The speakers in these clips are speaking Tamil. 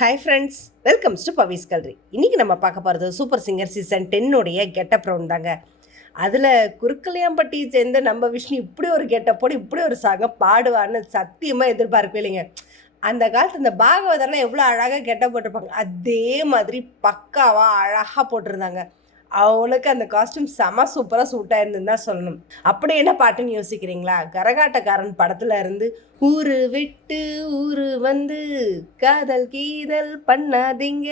ஹாய் ஃப்ரெண்ட்ஸ், வெல்கம்ஸ் டு பவிஸ் கல்ரி. இன்றைக்கி நம்ம பார்க்க போகிறது super singer season 10 getup round தாங்க. அதில் குறுக்கலையாம்பட்டி சேர்ந்த நம்ம விஷ்ணு இப்படி ஒரு கெட்டப்போடு இப்படி ஒரு சாங்கை பாடுவார்னு சத்தியமாக எதிர்பார்க்கவே இல்லைங்க. அந்த காலத்து இந்த பாகவதெல்லாம் எவ்வளோ அழகாக கெட்டப் போட்டிருப்பாங்க, அதே மாதிரி பக்காவாக அழகாக போட்டிருந்தாங்க. அவனுக்கு அந்த காஸ்டியூம் செம சூப்பராக சூட்டாக இருந்துன்னு தான் சொல்லணும். அப்படி என்ன பாட்டுன்னு யோசிக்கிறீங்களா? கரகாட்டக்காரன் படத்தில் இருந்து ஊரு விட்டு ஊரு வந்து காதல் கீதல் பண்ணாதீங்க.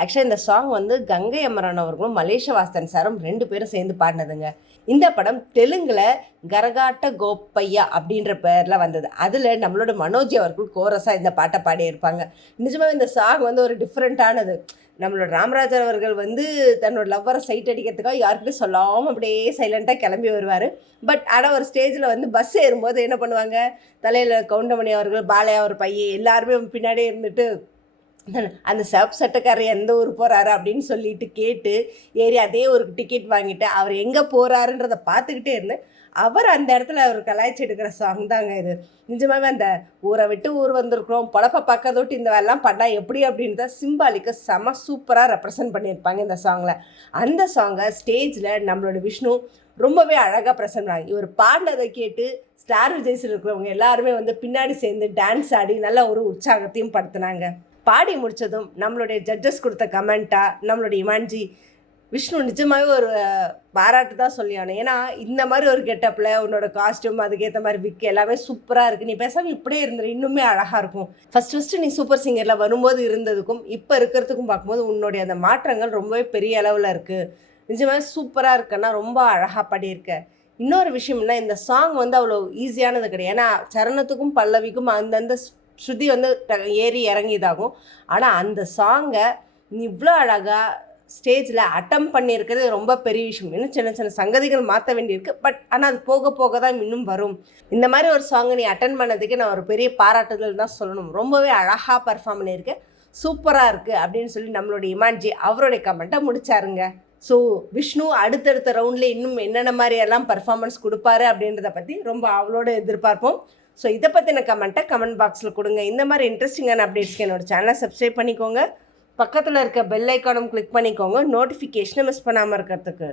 ஆக்சுவலாக இந்த சாங் வந்து கங்கை அமரன் அவர்களும் மலேசிய வாஸ்தன் சாரும் 2 பேரும் சேர்ந்து பாடினதுங்க. இந்த படம் தெலுங்கில் கரகாட்ட கோப்பையா அப்படின்ற பேரில் வந்தது. அதில் நம்மளோட மனோஜ் அவர்கள் கோரஸாக இந்த பாட்டை பாடியிருப்பாங்க. நிஜமாக இந்த சாங் வந்து ஒரு டிஃப்ரெண்ட்டானது. நம்மளோட ராமராஜர் அவர்கள் வந்து தன்னோட லவ்வரை சைட் அடிக்கிறதுக்காக யாருக்கிட்டையும் சொல்லாமல் அப்படியே சைலண்ட்டாக கிளம்பி வருவார். பட் ஆனால் ஒரு ஸ்டேஜில் வந்து பஸ் ஏறும்போது என்ன பண்ணுவாங்க, தலையில் கவுண்டமணி அவர்கள், பாலையா ஒரு பையன் எல்லாருமே பின்னாடியே இருந்துட்டு அந்த சிவப்பு சட்டக்காரர் எந்த ஊர் போகிறாரு அப்படின்னு சொல்லிட்டு கேட்டு ஏறி அதே ஒரு டிக்கெட் வாங்கிட்டு அவர் எங்கே போகிறாருன்றதை பார்த்துக்கிட்டே இருந்தேன். அவர் அந்த இடத்துல அவர் கலாய்ச்சி எடுக்கிற சாங் தாங்க இது. நிஜமாகவே அந்த ஊரை விட்டு ஊர் வந்திருக்கிறோம், பொழப்ப பக்கத்தோட்டு இந்த வேலைலாம் பண்ணால் எப்படி அப்படின்றத சிம்பாலிக்க செம சூப்பராக ரெப்ரசன்ட் பண்ணியிருப்பாங்க இந்த சாங்கில். அந்த சாங்கை ஸ்டேஜில் நம்மளோட விஷ்ணு ரொம்பவே அழகாக ப்ரெசென்ட் பண்ணாங்க. இவர் பாடினதை கேட்டு ஸ்டார் விஜய்ஸில் இருக்கிறவங்க எல்லாருமே வந்து பின்னாடி சேர்ந்து டான்ஸ் ஆடி நல்ல ஒரு உற்சாகத்தையும் படுத்தினாங்க. பாடி முடித்ததும் நம்மளுடைய ஜட்ஜஸ் கொடுத்த கமெண்ட்டாக நம்மளுடைய இமான்ஜி விஷ்ணு நிஜமாகவே ஒரு பாராட்டு தான் சொல்லியானே. ஏன்னா இந்த மாதிரி ஒரு கெட்டப்பில் உன்னோட காஸ்ட்யூம் அதுக்கேற்ற மாதிரி விக்கு எல்லாமே சூப்பராக இருக்குது, நீ பேசாமல் இப்படியே இருந்துரு, இன்னுமே அழகாக இருக்கும். ஃபஸ்ட்டு நீ சூப்பர் சிங்கரில் வரும்போது இருந்ததுக்கும் இப்போ இருக்கிறதுக்கும் பார்க்கும்போது உன்னுடைய அந்த மாற்றங்கள் ரொம்பவே பெரிய அளவில் இருக்குது. நிஜமாகவே சூப்பராக இருக்குன்னா ரொம்ப அழகாக பாடியிருக்க. இன்னொரு விஷயம்னா இந்த சாங் வந்து அவ்வளோ ஈஸியானது கிடையாது. ஏன்னா சரணத்துக்கும் பல்லவிக்கும் அந்தந்த ஸ்ருதி வந்து ஏறி இறங்கிதாகும். ஆனால் அந்த சாங்கை இவ்வளோ அழகாக ஸ்டேஜில் அட்டம் பண்ணியிருக்கிறது ரொம்ப பெரிய விஷயம். இன்னும் சின்ன சின்ன சங்கதிகள் மாற்ற வேண்டியிருக்கு. பட் ஆனால் அது போக போக தான் இன்னும் வரும். இந்த மாதிரி ஒரு சாங்கை நீ அட்டன் பண்ணதுக்கு நான் ஒரு பெரிய பாராட்டுதல் தான் சொல்லணும். ரொம்பவே அழகாக பர்ஃபார்ம் பண்ணியிருக்கேன், சூப்பராக இருக்குது அப்படின்னு சொல்லி நம்மளுடைய இமான்ஜி அவருடைய கமெண்ட்டை முடிச்சாருங்க. ஸோ விஷ்ணு அடுத்தடுத்த ரவுண்டில் இன்னும் என்னென்ன மாதிரியெல்லாம் பர்ஃபார்மன்ஸ் கொடுப்பாரு அப்படின்றத பற்றி ரொம்ப அவளோட எதிர்பார்ப்போம். ஸோ இதை பற்றின கமெண்ட்டை கமெண்ட் பாக்ஸில் கொடுங்க. இந்த மாதிரி இன்ட்ரெஸ்டிங்கான அப்டேட்ஸ்க்கு என்னோடய சேனலை சப்ஸ்கிரைப் பண்ணிக்கோங்க. பக்கத்தில் இருக்க பெல் ஐக்கானும் கிளிக் பண்ணிக்கோங்க, நோட்டிஃபிகேஷனை மிஸ் பண்ணாமல் இருக்கிறதுக்கு.